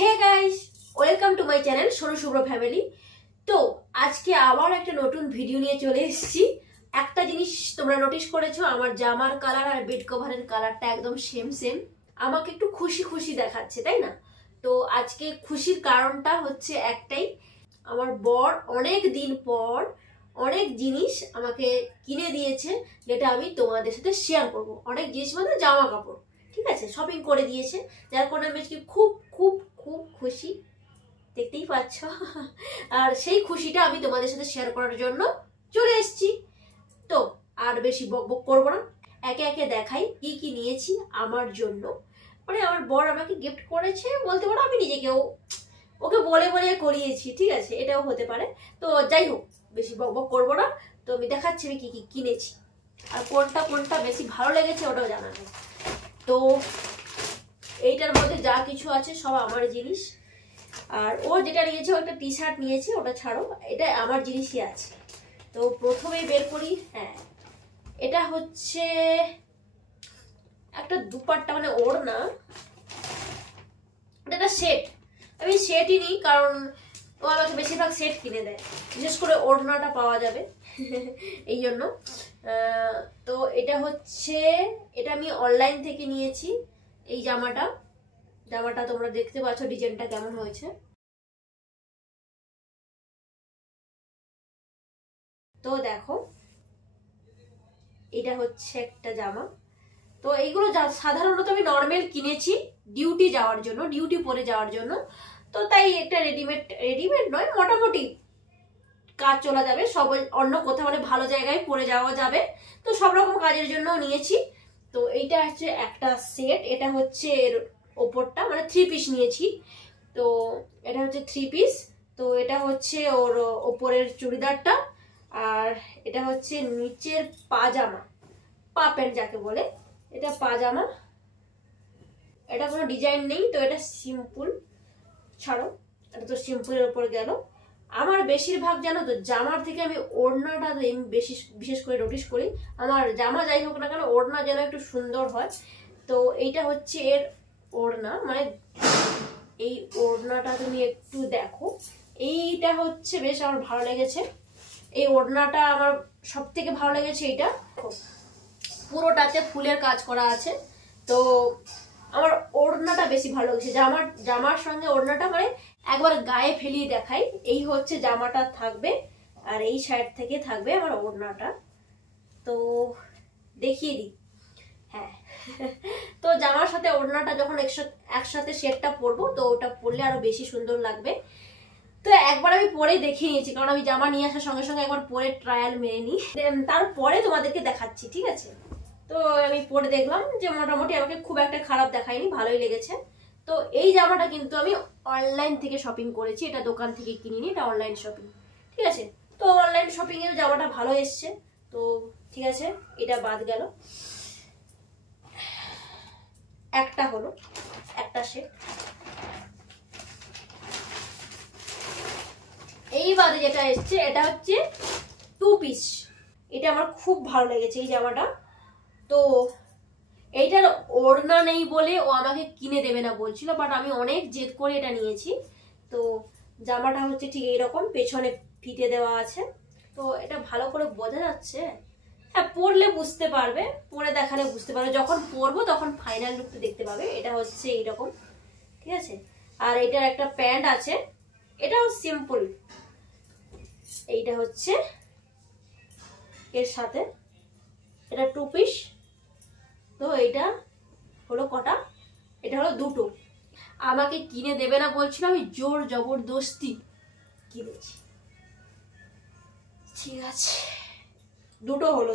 Hey guys, welcome to my channel Sonu Shubhra family. তো আজকে আবার একটা নতুন ভিডিও নিয়ে চলে এসেছি। একটা জিনিস তোমরা নোটিস করেছো, আমার জামার কালার আর বেড কভারের কালারটা একদম সেম সেম। আমাকে একটু খুশি খুশি দেখাচ্ছে, তাই না? তো আজকে খুশির কারণটা হচ্ছে একটাই, আমার বর অনেক দিন পর অনেক জিনিস আমাকে কিনে দিয়েছে, যেটা আমি তোমাদের সাথে শেয়ার করবো। অনেক জিনিস মানে জামা কাপড়, ঠিক আছে, শপিং করে দিয়েছে, যার কারণে আমি আজকে খুব খুব খুব খুশি, দেখতেই পাচ্ছ। আর সেই খুশিটা আমি তোমাদের সাথে শেয়ার করার জন্য চলে এসেছি। তো আর বেশি বক বক করবো না, একে একে দেখাই কি কি নিয়েছি আমার জন্য। মানে আমার বর আমাকে গিফট করেছে বলতে পারো, আমি নিজেকেও ওকে বলে বলে করিয়েছি, ঠিক আছে, এটাও হতে পারে। তো যাই হোক, বেশি বক বক করবো না। তো আমি দেখাচ্ছি আমি কি কি কিনেছি, আর কোনটা কোনটা বেশি ভালো লেগেছে ওটাও জানাবো। তো এইটার মধ্যে যা কিছু আছে সব আমার জিনিস। আর ও যেটা নিয়েছে, একটা টি শার্ট নিয়েছে, ওটা ছাড়ো, এটা আমার জিনিসই আছে। তো প্রথমেই বের করি, হ্যাঁ, এটা হচ্ছে একটা দুপাট্টা, মানে ওড়না, এটা সেট। আমি সেটই নিই, কারণ ও আমাকে বেশিরভাগ সেট কিনে দেয়, বিশেষ করে ওড়নাটা পাওয়া যাবে এই জন্য। তো এটা হচ্ছে, এটা আমি অনলাইন থেকে নিয়েছি। এই জামাটা তোমরা দেখতে পাচ্ছ ডিজাইনটা কেমন হয়েছে। তো দেখো, এটা হচ্ছে একটা জামা। তো এইগুলো সাধারণত আমি নর্মাল কিনেছি ডিউটি যাওয়ার জন্য, ডিউটি পরে যাওয়ার জন্য। তো তাই একটা রেডিমেড নয়, মোটামুটি কাজ চলা যাবে, সব অন্য কোথাও মানে ভালো জায়গায় পরে যাওয়া যাবে। তো সব রকম কাজের জন্য নিয়েছি। তো এইটা হচ্ছে একটা সেট, এটা হচ্ছে এর ওপরটা, মানে 3 পিস নিয়েছি। তো এটা হচ্ছে 3 পিস। তো এটা হচ্ছে ওর ওপরের চুড়িদারটা, আর এটা হচ্ছে নিচের পাজামা, পা প্যান্ট যাকে বলে, এটা পাজামা। এটা কোনো ডিজাইন নেই, তো এটা সিম্পল, ছাড়ো, এটা তো সিম্পলের উপর গেল। আমার বেশিরভাগ জানো তো, জামার থেকে আমি ওড়নাটা বিশেষ করে নোটিস করি। আমার জামা যাই হোক না কেন, ওড়না যেন একটু সুন্দর হয়। তো এইটা হচ্ছে এর ওড়না, মানে এই ওড়নাটা তুমি একটু দেখো, এইটা হচ্ছে বেশ আমার ভালো লেগেছে। এই ওড়নাটা আমার সব থেকে ভালো লেগেছে। এইটা পুরোটাতে ফুলের কাজ করা আছে। তো আমার ওড়নাটা বেশি ভালো লেগেছে, জামার সঙ্গে ওড়নাটা মানে একবার গায়ে ফেলিয়ে দেখাই। এই হচ্ছে জামাটা থাকবে, আর এই সাইড থেকে থাকবে আমার ওড়নাটা। তো দেখিয়ে দিই, হ্যাঁ। তো জামার সাথে ওড়নাটা যখন একসাথে সেটটা পরবো, তো ওটা পরলে আরো বেশি সুন্দর লাগবে। তো একবার আমি পরে দেখিয়ে নিয়েছি, কারণ আমি জামা নিয়ে আসার সঙ্গে সঙ্গে একবার পরে ট্রায়াল মেরে নিই, তারপরে তোমাদেরকে দেখাচ্ছি, ঠিক আছে। তো আমি পরে দেখলাম যে মোটামুটি আমাকে খুব একটা খারাপ দেখায়নি, ভালোই লেগেছে। তো এই জামাটা কিন্তু আমি অনলাইন থেকে শপিং করেছি, এটা দোকান থেকে কিনিনি, এটা অনলাইন শপিং, ঠিক আছে। তো অনলাইন শপিং এও জামাটা ভালো এসছে। তো ঠিক আছে, এটা বাদ গেল, একটা হলো একটা সেট। এই বাদে যেটা এসছে, এটা হচ্ছে 2 পিস। এটা আমার খুব ভালো লেগেছে এই জামাটা। তো এইটার ওড়না নেই বলে ও আমাকে কিনে দেবে না বলছিল, বাট আমি অনেক জেদ করে এটা নিয়েছি। তো জামাটা হচ্ছে ঠিক এইরকম, পেছনে ফিতে দেওয়া আছে। তো এটা ভালো করে বোঝা যাচ্ছে, হ্যাঁ, পরলে বুঝতে পারবে, পরে দেখালে বুঝতে পারবে, যখন পরবো তখন ফাইনাল লুকটা দেখতে পাবে। এটা হচ্ছে এইরকম, ঠিক আছে। আর এটার একটা প্যান্ট আছে, এটাও সিম্পল। এইটা হচ্ছে এর সাথে, এটা 2 পিস। তো এটা হলো কটা, এটা হলো 2টো। আমাকে কিনে দেবে না বলছিল, আমি জোর জবরদস্তি কিনেছি, ঠিক আছে। 2টো হলো,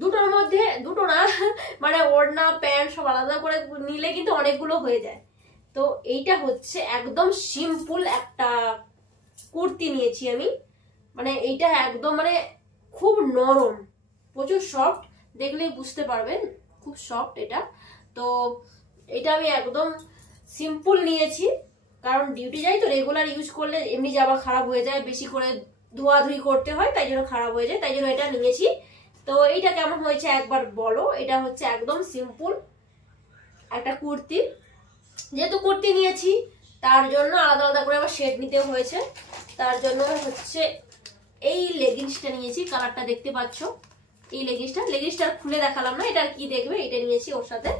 2টোর মধ্যে 2টো না, মানে ওড়না প্যান্ট সব আলাদা করে নিলে কিন্তু অনেকগুলো হয়ে যায়। তো এইটা হচ্ছে একদম সিম্পল একটা কুর্তি নিয়েছি আমি, মানে এইটা একদম মানে খুব নরম, প্রচুর সফট, দেখলেই বুঝতে পারবেন, খুব সফট এটা। তো এটা আমি একদম সিম্পল নিয়েছি, কারণ ডিউটি যাই তো, রেগুলার ইউজ করলে এমনি জামা খারাপ হয়ে যায়, বেশি করে ধোয়াধুয়ি করতে হয়, তাই জন্য খারাপ হয়ে যায়, তাই জন্য এটা নিয়েছি। তো এইটা কেমন হয়েছে একবার বলো। এটা হচ্ছে একদম সিম্পল, একটা কুর্তি, যেহেতু কুর্তি নিয়েছি তার জন্য আলাদা আলাদা করে আবার শেড নিতে হয়েছে। তার জন্য হচ্ছে এই লেগিংসটা নিয়েছি, কালারটা দেখতে পাচ্ছ। এই লেগিংসটা খুলে দেখালাম না, এটা কি দেখবে, এটা নিয়েছি ওর সাথে।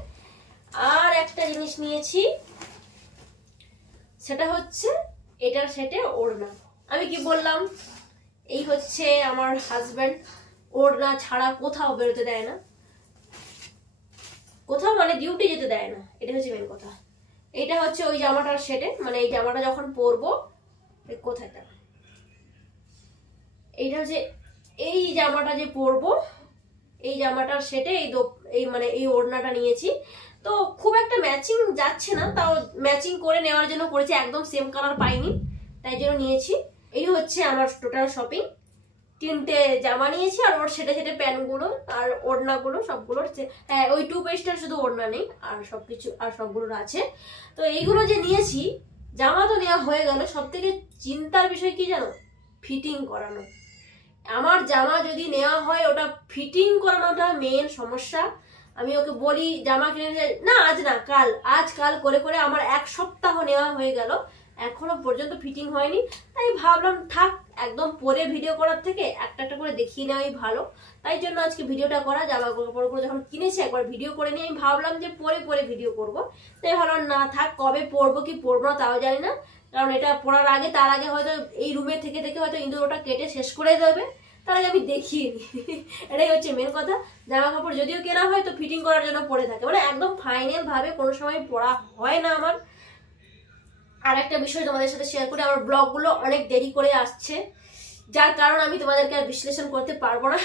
আর একটা জিনিস নিয়েছি, সেটা হচ্ছে এটার সেটে ওড়না। আমি কি বললাম, এই হচ্ছে আমার হাজব্যান্ড, ওড়না ছাড়া কোথাও বেরোতে দেয় না, কোথাও মানে ডিউটি যেতে দেয় না, এটা হচ্ছে মেন কথা। এটা হচ্ছে ওই জামাটার সেটে, মানে এই জামাটা যখন পরবো, কোথায় তা, এইটা হচ্ছে এই জামাটা যে পরবো, এই জামাটার সেটে এই মানে এই ওড়নাটা নিয়েছি। তো খুব একটা ম্যাচিং যাচ্ছে না, তাও ম্যাচিং করে নেওয়ার জন্য করেছি, একদম সেম কালার পাইনি তাই জন্য নিয়েছি। এই হচ্ছে আমার টোটাল শপিং। 3টে জামা নিয়েছি, আর ওর সেটে সেটে প্যান্টগুলো আর ওড়নাগুলো সবগুলোর, হ্যাঁ ওই 2 পিসটার শুধু ওড়না নেই, আর সবকিছু আর সবগুলোর আছে। তো এইগুলো যে নিয়েছি, জামা তো নেওয়া হয়ে গেল, সব থেকে চিন্তার বিষয় কি জানো, ফিটিং করানো। আমার জামা যদি নেওয়া হয়, ওটা ফিটিং করানোটা মেন সমস্যা। আমি ওকে বলি জামা কিনে না, আজ না কাল করে করে আমার 1 সপ্তাহ নেওয়া হয়ে গেল, এখনো পর্যন্ত ফিটিং হয়নি। তাই ভাবলাম থাক, একদম পরে ভিডিও করার থেকে একটা একটা করে দেখিয়ে নেওয়াই ভালো। তাই জন্য আজকে ভিডিওটা করা। জামা কাপড়গুলো যখন কিনেছি একবার ভিডিও করে নিয়ে আমি ভাবলাম যে পরে ভিডিও করব। তাই ভাবলাম না থাক, কবে পরবো কি পরবো না তাও জানি না, কারণ এটা পরার আগে তার আগে হয়তো এই রুমে থেকে হয়তো ইঁদুর ওটা কেটে শেষ করে দেবে, তার আগে আমি দেখিয়ে নি। এটাই হচ্ছে মেন কথা। জামা কাপড় যদিও কেনা হয় তো ফিটিং করার জন্য পরে থাকে, মানে একদম ফাইনাল ভাবে কোনো সময় পরা হয় না আমার। আর একটা বিষয় তোমাদের সাথে শেয়ার করি, আমার ব্লগগুলো অনেক দেরি করে আসছে, যার কারণ আমি তোমাদেরকে আর বিশ্লেষণ করতে পারবো না,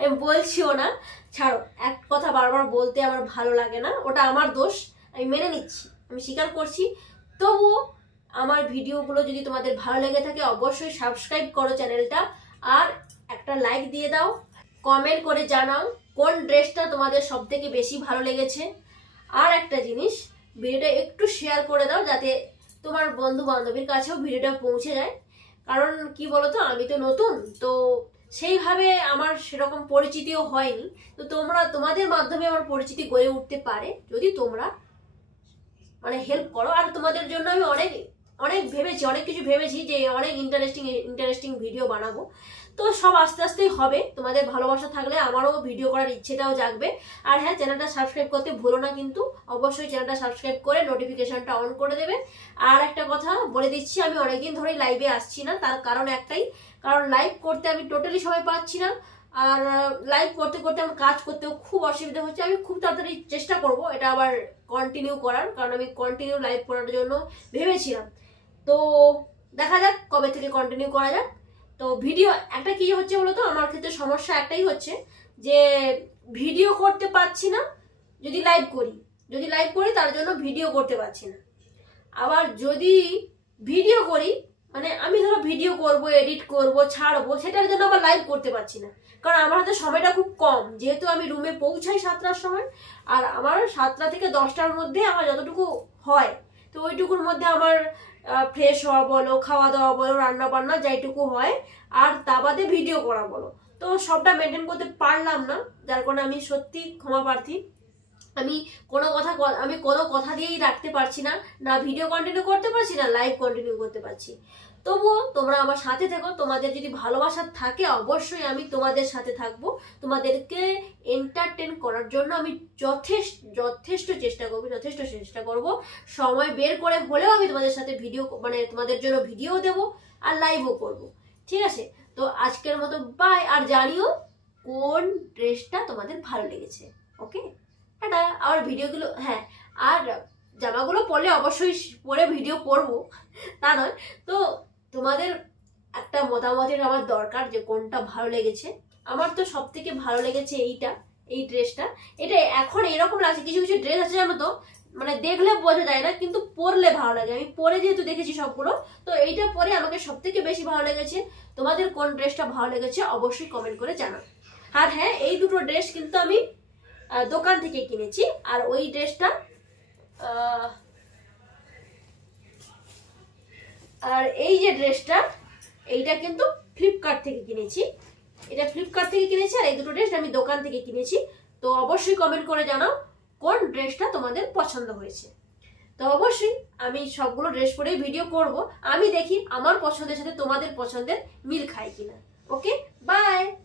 আমি বলছিও না। ছাড়ো, এক কথা বারবার বলতে আমার ভালো লাগে না, ওটা আমার দোষ, আমি মেনে নিচ্ছি, আমি স্বীকার করছি। তবুও আমার ভিডিওগুলো যদি তোমাদের ভালো লেগে থাকে অবশ্যই সাবস্ক্রাইব করো চ্যানেলটা, আর একটা লাইক দিয়ে দাও, কমেন্ট করে জানাও কোন ড্রেসটা তোমাদের সব থেকে বেশি ভালো লেগেছে। আর একটা জিনিস, ভিডিওটা একটু শেয়ার করে দাও যাতে তোমার বন্ধু বান্ধবীর কাছেও ভিডিওটা পৌঁছে যায়। কারণ কি বলতো, আমি তো নতুন, তো সেইভাবে আমার সেরকম পরিচিতিও হয়নি। তো তোমাদের মাধ্যমে আমার পরিচিতি গড়ে উঠতে পারে যদি তোমরা মানে হেল্প করো। আর তোমাদের জন্য আমি অনেক ভেবেছি, অনেক কিছু ভেবেছি যে অনেক ইন্টারেস্টিং ভিডিও বানাবো। তো সব আস্তে আস্তেই হবে, তোমাদের ভালোবাসা থাকলে আমারও ভিডিও করার ইচ্ছেটাও জাগবে। আর হ্যাঁ, চ্যানেলটা সাবস্ক্রাইব করতে ভুলো না কিন্তু, অবশ্যই চ্যানেলটা সাবস্ক্রাইব করে নোটিফিকেশনটা অন করে দেবে। আর একটা কথা বলে দিচ্ছি, আমি অনেকদিন ধরেই লাইভে আসছি না, তার কারণ একটাই, কারণ লাইভ করতে আমি টোটালি সময় পাচ্ছি না। আর লাইভ করতে করতে আমার কাজ করতেও খুব অসুবিধা হচ্ছে। আমি খুব তাড়াতাড়ি চেষ্টা করব এটা আবার কন্টিনিউ করার, কারণ আমি কন্টিনিউ লাইভ করার জন্য ভেবেছিলাম। তো দেখা যাক কবে থেকে কন্টিনিউ করা যাক। তো ভিডিও একটা কি হচ্ছে বলতো, আমার ক্ষেত্রে সমস্যা একটাই হচ্ছে যে ভিডিও করতে পারছি না যদি লাইভ করি, তার জন্য ভিডিও করতে পারছি না। আবার যদি ভিডিও করি, মানে আমি ধরো ভিডিও করব, এডিট করব, ছাড়বো, সেটার জন্য আবার লাইভ করতে পারছি না, কারণ আমার হাতে সময়টা খুব কম। যেহেতু আমি রুমে পৌঁছাই 7টার সময়, আর আমার 7টা থেকে 10টার মধ্যে আমার যতটুকু হয়, তো ওইটুকুর মধ্যে আমার ফ্রেশ হওয়া বলো, খাওয়া দাওয়া বলো, রান্না বান্না যাইটুকু হয়, আর তা বাদে ভিডিও করা বলো, তো সবটা মেনটেন করতে পারলাম না, যার কারণে আমি সত্যি ক্ষমা প্রার্থী। আমি কোনো কথা দিয়েই রাখতে পারছি না, না ভিডিও কন্টিনিউ করতে পারছি, না লাইভ কন্টিনিউ করতে পারছি। তবুও তোমরা আমার সাথে থেকো, তোমাদের যদি ভালোবাসা থাকে অবশ্যই আমি তোমাদের সাথে থাকবো, তোমাদেরকে এন্টারটেন করার জন্য আমি যথেষ্ট চেষ্টা করব। সময় বের করে হলেও আমি তোমাদের সাথে ভিডিও, মানে তোমাদের জন্য ভিডিও দেবো আর লাইভও করব, ঠিক আছে? তো আজকের মতো বাই। আর জানিও কোন ড্রেসটা তোমাদের ভালো লেগেছে। ওকে, এটা আমার ভিডিওগুলো, হ্যাঁ, আর জামাগুলো পরলে অবশ্যই পরে ভিডিও করব তা নয়, তো তোমাদের একটা মতামতের আমার দরকার যে কোনটা ভালো লেগেছে। আমার তো সব থেকে ভালো লেগেছে এই ড্রেসটা। এটা এখন এরকম লাগছে, কিছু কিছু ড্রেস আছে জানো তো, মানে দেখলে বোঝা যায় না কিন্তু পরলে ভালো লাগে। আমি পরে যেহেতু দেখেছি সবগুলো, তো এইটা পরে আমাকে সব থেকে বেশি ভালো লেগেছে। তোমাদের কোন ড্রেসটা ভালো লেগেছে অবশ্যই কমেন্ট করে জানাও। আর হ্যাঁ, এই দুটো ড্রেস কিন্তু আমি দোকান থেকে কিনেছি, আর ওই ড্রেসটা আর এই যে ড্রেসটা, এইটা কিন্তু ফ্লিপকার্ট থেকে কিনেছি। আর এই দুটো ড্রেস আমি দোকান থেকে কিনেছি। তো অবশ্যই কমেন্ট করে জানাও কোন ড্রেসটা তোমাদের পছন্দ হয়েছে। তো অবশ্যই আমি সবগুলো ড্রেস পরেই ভিডিও করব, আমি দেখি আমার পছন্দের সাথে তোমাদের পছন্দের মিল খায় কিনা। ওকে, বাই।